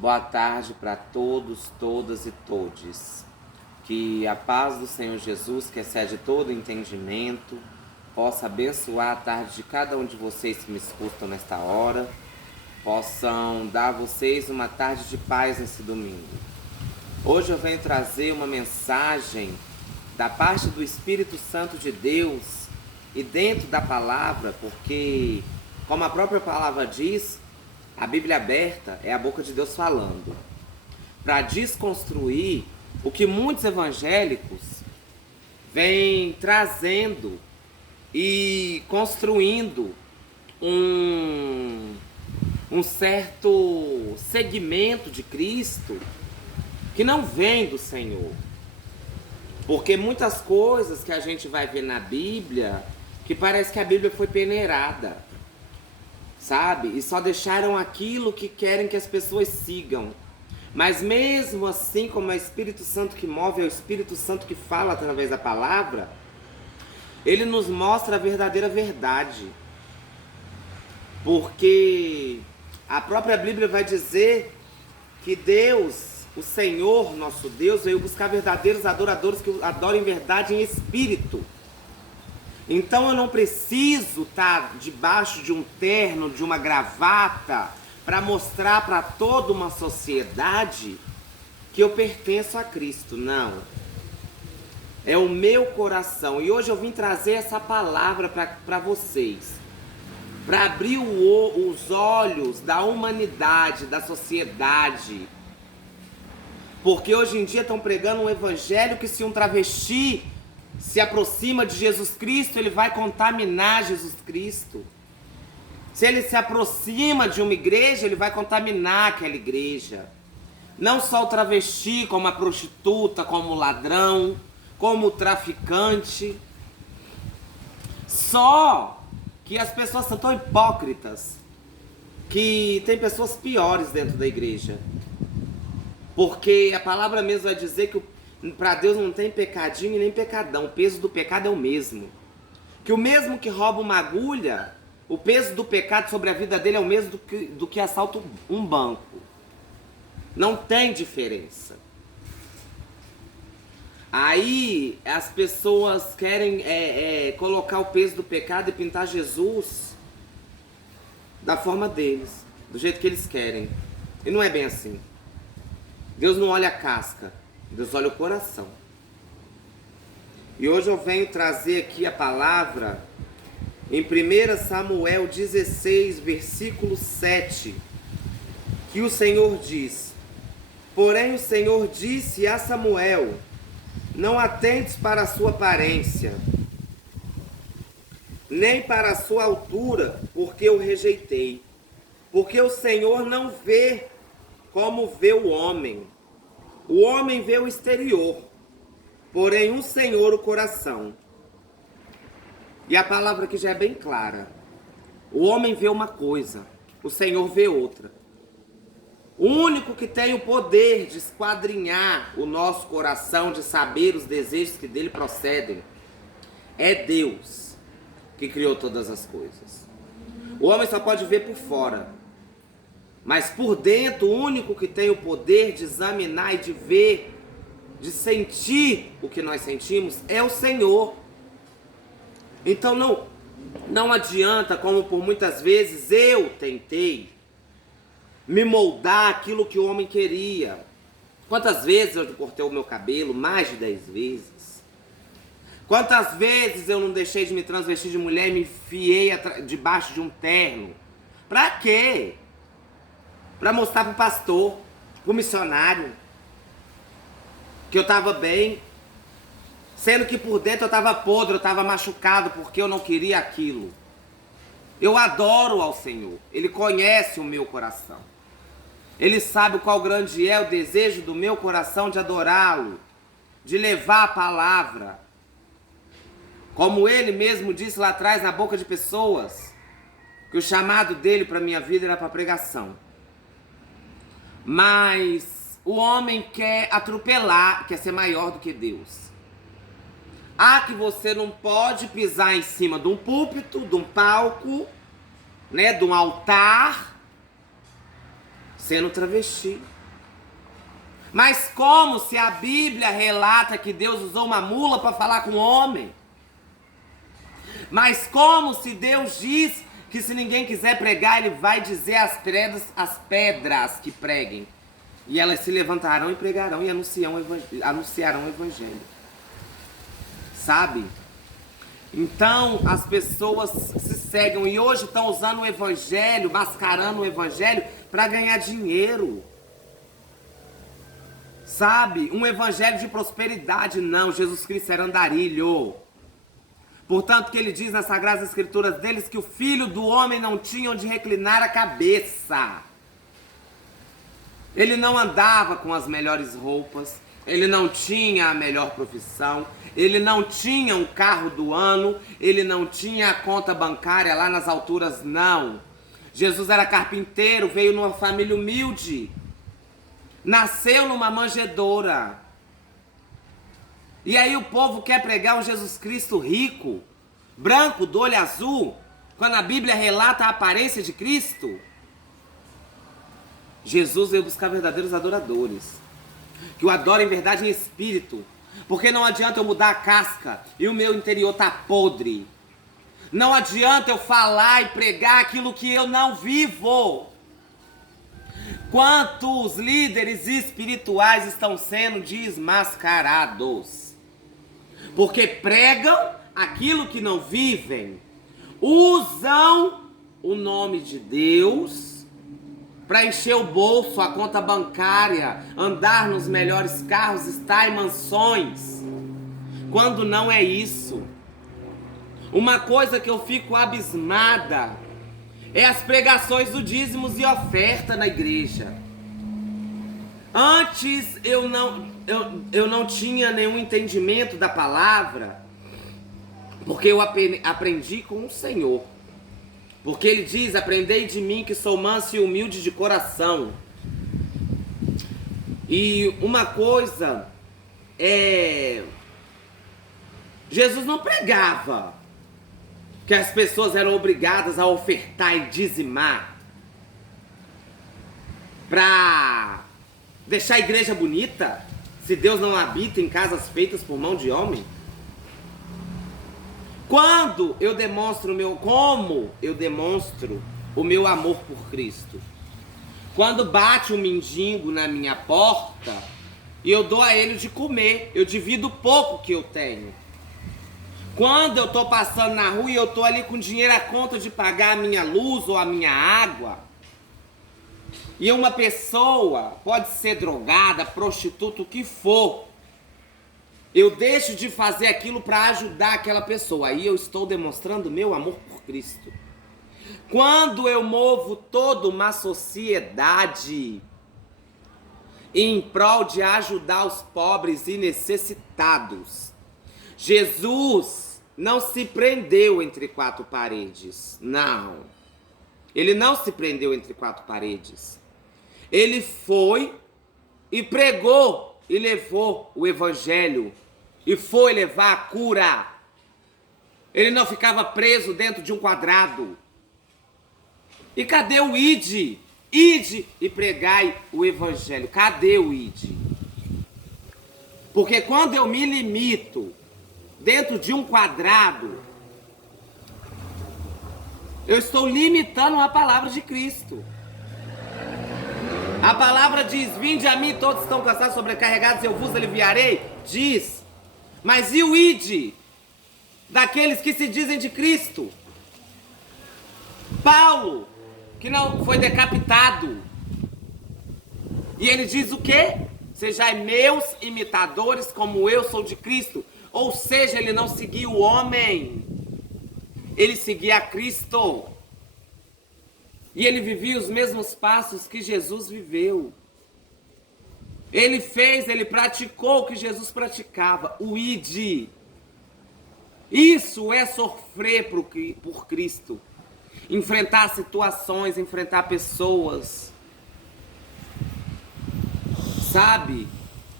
Boa tarde para todos, todas e todes. Que a paz do Senhor Jesus, que excede todo entendimento, possa abençoar a tarde de cada um de vocês que me escutam nesta hora. Possam dar a vocês uma tarde de paz nesse domingo. Hoje eu venho trazer uma mensagem da parte do Espírito Santo de Deus e dentro da palavra, porque, como a própria palavra diz, a Bíblia aberta é a boca de Deus falando, para desconstruir o que muitos evangélicos vêm trazendo e construindo um certo segmento de Cristo que não vem do Senhor. Porque muitas coisas que a gente vai ver na Bíblia, que parece que a Bíblia foi peneirada, sabe? E só deixaram aquilo que querem que as pessoas sigam. Mas mesmo assim, como é o Espírito Santo que move, é o Espírito Santo que fala através da palavra, ele nos mostra a verdadeira verdade. Porque a própria Bíblia vai dizer que Deus, o Senhor, nosso Deus, veio buscar verdadeiros adoradores que adoram em verdade em espírito. Então eu não preciso estar debaixo de um terno, de uma gravata, para mostrar para toda uma sociedade que eu pertenço a Cristo. Não. É o meu coração. E hoje eu vim trazer essa palavra para vocês. Para abrir os olhos da humanidade, da sociedade. Porque hoje em dia estão pregando um evangelho que se um travesti se aproxima de Jesus Cristo, ele vai contaminar Jesus Cristo. Se ele se aproxima de uma igreja, ele vai contaminar aquela igreja. Não só o travesti, como a prostituta, como o ladrão, como o traficante. Só que as pessoas são tão hipócritas que tem pessoas piores dentro da igreja. Porque a palavra mesmo vai dizer que para Deus não tem pecadinho e nem pecadão. O peso do pecado é o mesmo. Que o mesmo que rouba uma agulha, o peso do pecado sobre a vida dele é o mesmo do que assalta um banco. Não tem diferença. Aí as pessoas querem colocar o peso do pecado e pintar Jesus da forma deles, do jeito que eles querem. E não é bem assim. Deus não olha a casca, Deus olha o coração. E hoje eu venho trazer aqui a palavra em 1 Samuel 16, versículo 7, que o Senhor diz: Porém o Senhor disse a Samuel: Não atentes para a sua aparência, nem para a sua altura, porque eu rejeitei. Porque o Senhor não vê como vê o homem. O homem vê o exterior, porém o Senhor o coração. E a palavra aqui já é bem clara. O homem vê uma coisa, o Senhor vê outra. O único que tem o poder de esquadrinhar o nosso coração, de saber os desejos que dele procedem, é Deus, que criou todas as coisas. O homem só pode ver por fora. Mas por dentro, o único que tem o poder de examinar e de ver, de sentir o que nós sentimos, é o Senhor. Então não adianta, como por muitas vezes eu tentei me moldar aquilo que o homem queria. Quantas vezes eu cortei o meu cabelo? Mais de 10 vezes. Quantas vezes eu não deixei de me transvestir de mulher e me enfiei debaixo de um terno? Pra quê? Para mostrar pro pastor, pro missionário, que eu tava bem, sendo que por dentro eu tava podre, eu tava machucado porque eu não queria aquilo. Eu adoro ao Senhor, Ele conhece o meu coração. Ele sabe qual grande é o desejo do meu coração de adorá-lo, de levar a palavra. Como Ele mesmo disse lá atrás na boca de pessoas, que o chamado dele para minha vida era para pregação. Mas o homem quer atropelar, quer ser maior do que Deus. Que você não pode pisar em cima de um púlpito, de um palco, né, de um altar, sendo travesti. Mas como se a Bíblia relata que Deus usou uma mula para falar com o homem? Mas como se Deus diz que se ninguém quiser pregar, ele vai dizer às pedras que preguem. E elas se levantarão e pregarão e anunciarão o evangelho. Sabe? Então as pessoas se cegam e hoje estão usando o evangelho, mascarando o evangelho para ganhar dinheiro. Sabe? Um evangelho de prosperidade. Não, Jesus Cristo era andarilho. Portanto, que ele diz nas Sagradas Escrituras deles que o Filho do Homem não tinha onde reclinar a cabeça. Ele não andava com as melhores roupas, ele não tinha a melhor profissão, ele não tinha um carro do ano, ele não tinha a conta bancária lá nas alturas, não. Jesus era carpinteiro, veio numa família humilde, nasceu numa manjedoura. E aí o povo quer pregar um Jesus Cristo rico, branco, do olho azul, quando a Bíblia relata a aparência de Cristo. Jesus veio buscar verdadeiros adoradores, que o adorem em verdade e em espírito, porque não adianta eu mudar a casca e o meu interior tá podre. Não adianta eu falar e pregar aquilo que eu não vivo. Quantos líderes espirituais estão sendo desmascarados? Porque pregam aquilo que não vivem. Usam o nome de Deus para encher o bolso, a conta bancária, andar nos melhores carros, estar em mansões. Quando não é isso. Uma coisa que eu fico abismada é as pregações do dízimos e oferta na igreja. Antes eu não tinha nenhum entendimento da palavra, porque eu aprendi com o Senhor. Porque ele diz, aprendei de mim que sou manso e humilde de coração. E uma coisa Jesus não pregava que as pessoas eram obrigadas a ofertar e dizimar para deixar a igreja bonita, se Deus não habita em casas feitas por mão de homem. Como eu demonstro o meu amor por Cristo? Quando bate um mendigo na minha porta e eu dou a ele de comer, eu divido o pouco que eu tenho. Quando eu tô passando na rua e eu tô ali com dinheiro a conta de pagar a minha luz ou a minha água, e uma pessoa pode ser drogada, prostituta, o que for, eu deixo de fazer aquilo para ajudar aquela pessoa. Aí eu estou demonstrando meu amor por Cristo. Quando eu movo toda uma sociedade em prol de ajudar os pobres e necessitados, Jesus não se prendeu entre quatro paredes. Não. Ele não se prendeu entre quatro paredes. Ele foi e pregou e levou o evangelho e foi levar a cura. Ele não ficava preso dentro de um quadrado. E cadê o ide? Ide e pregai o evangelho. Cadê o ide? Porque quando eu me limito dentro de um quadrado, eu estou limitando a palavra de Cristo. A palavra diz, vinde a mim, todos estão cansados, sobrecarregados, eu vos aliviarei. Diz, mas e o ide daqueles que se dizem de Cristo? Paulo, que não foi decapitado. E ele diz o quê? Sejai meus imitadores como eu sou de Cristo. Ou seja, ele não seguia o homem. Ele seguia a Cristo. E ele vivia os mesmos passos que Jesus viveu. Ele praticou o que Jesus praticava. O ide. Isso é sofrer por Cristo. Enfrentar situações, enfrentar pessoas. Sabe?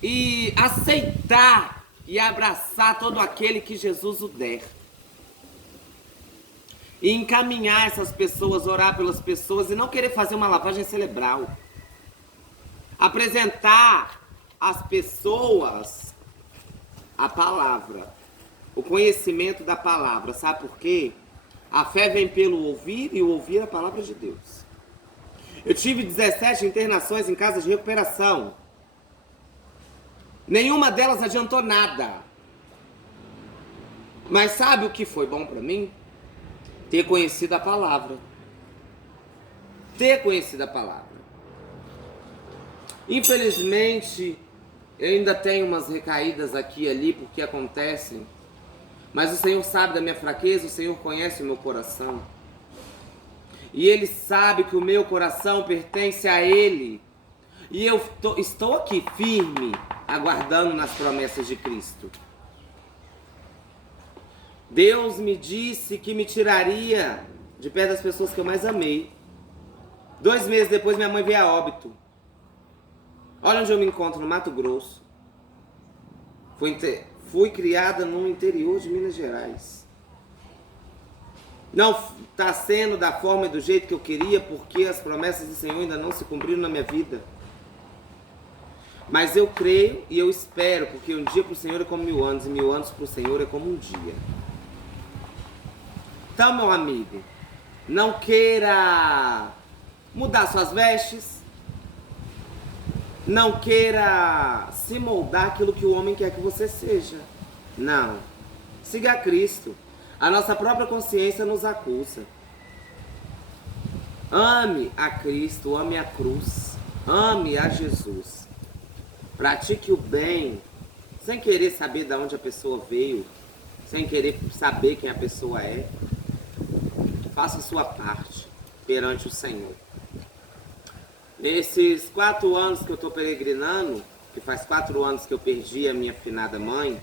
E aceitar e abraçar todo aquele que Jesus o der. E encaminhar essas pessoas, orar pelas pessoas e não querer fazer uma lavagem cerebral. Apresentar às pessoas a palavra, o conhecimento da palavra. Sabe por quê? A fé vem pelo ouvir e o ouvir a palavra de Deus. Eu tive 17 internações em casa de recuperação. Nenhuma delas adiantou nada. Mas sabe o que foi bom para mim? Ter conhecido a palavra. Ter conhecido a palavra. Infelizmente, eu ainda tenho umas recaídas aqui e ali, porque acontecem. Mas o Senhor sabe da minha fraqueza, o Senhor conhece o meu coração. E Ele sabe que o meu coração pertence a Ele. E eu estou aqui firme, aguardando nas promessas de Cristo. Deus me disse que me tiraria de perto das pessoas que eu mais amei. 2 meses depois, minha mãe veio a óbito. Olha onde eu me encontro, no Mato Grosso. Fui criada no interior de Minas Gerais. Não está sendo da forma e do jeito que eu queria, porque as promessas do Senhor ainda não se cumpriram na minha vida. Mas eu creio e eu espero, porque um dia para o Senhor é como 1000 anos, e 1000 anos para o Senhor é como um dia. Então, meu amigo, não queira mudar suas vestes, não queira se moldar aquilo que o homem quer que você seja. Não. Siga a Cristo. A nossa própria consciência nos acusa. Ame a Cristo, ame a cruz, ame a Jesus. Pratique o bem, sem querer saber de onde a pessoa veio, sem querer saber quem a pessoa é. Faça a sua parte perante o Senhor. Nesses 4 anos que eu estou peregrinando, que faz 4 anos que eu perdi a minha finada mãe,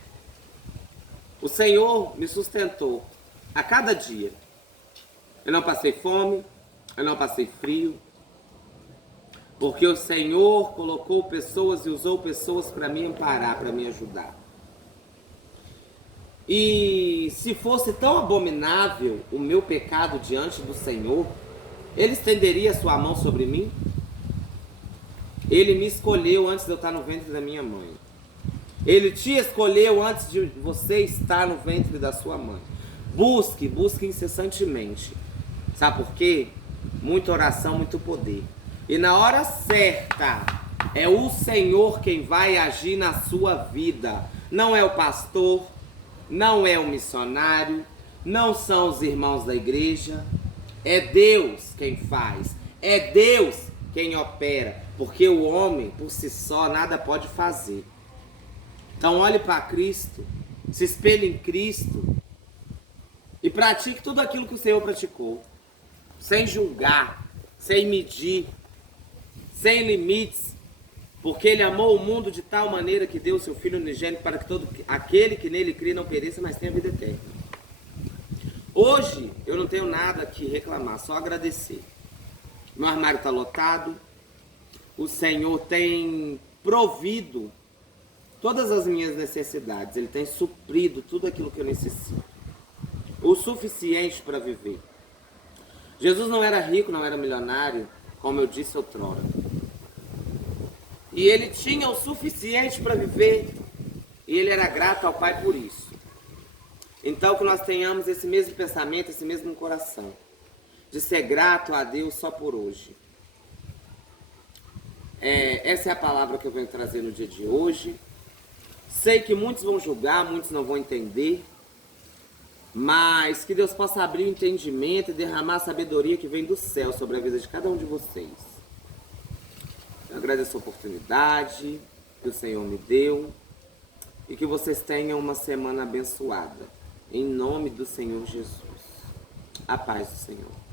o Senhor me sustentou a cada dia. Eu não passei fome, eu não passei frio, porque o Senhor colocou pessoas e usou pessoas para me amparar, para me ajudar. E se fosse tão abominável o meu pecado diante do Senhor, Ele estenderia a sua mão sobre mim? Ele me escolheu antes de eu estar no ventre da minha mãe. Ele te escolheu antes de você estar no ventre da sua mãe. Busque incessantemente. Sabe por quê? Muita oração, muito poder. E na hora certa, é o Senhor quem vai agir na sua vida. Não é o pastor, não é o missionário, não são os irmãos da igreja. É Deus quem faz. É Deus quem opera. Porque o homem, por si só, nada pode fazer. Então olhe para Cristo, se espelhe em Cristo e pratique tudo aquilo que o Senhor praticou. Sem julgar, sem medir, sem limites. Porque Ele amou o mundo de tal maneira que deu o seu Filho unigênito para que todo aquele que nele crê não pereça, mas tenha vida eterna. Hoje eu não tenho nada que reclamar, só agradecer. Meu armário está lotado. O Senhor tem provido todas as minhas necessidades. Ele tem suprido tudo aquilo que eu necessito. O suficiente para viver. Jesus não era rico, não era milionário, como eu disse outrora. E Ele tinha o suficiente para viver. E Ele era grato ao Pai por isso. Então que nós tenhamos esse mesmo pensamento, esse mesmo coração. De ser grato a Deus só por hoje. Essa é a palavra que eu venho trazer no dia de hoje. Sei que muitos vão julgar, muitos não vão entender. Mas que Deus possa abrir o entendimento e derramar a sabedoria que vem do céu sobre a vida de cada um de vocês. Eu agradeço a oportunidade que o Senhor me deu. E que vocês tenham uma semana abençoada. Em nome do Senhor Jesus. A paz do Senhor.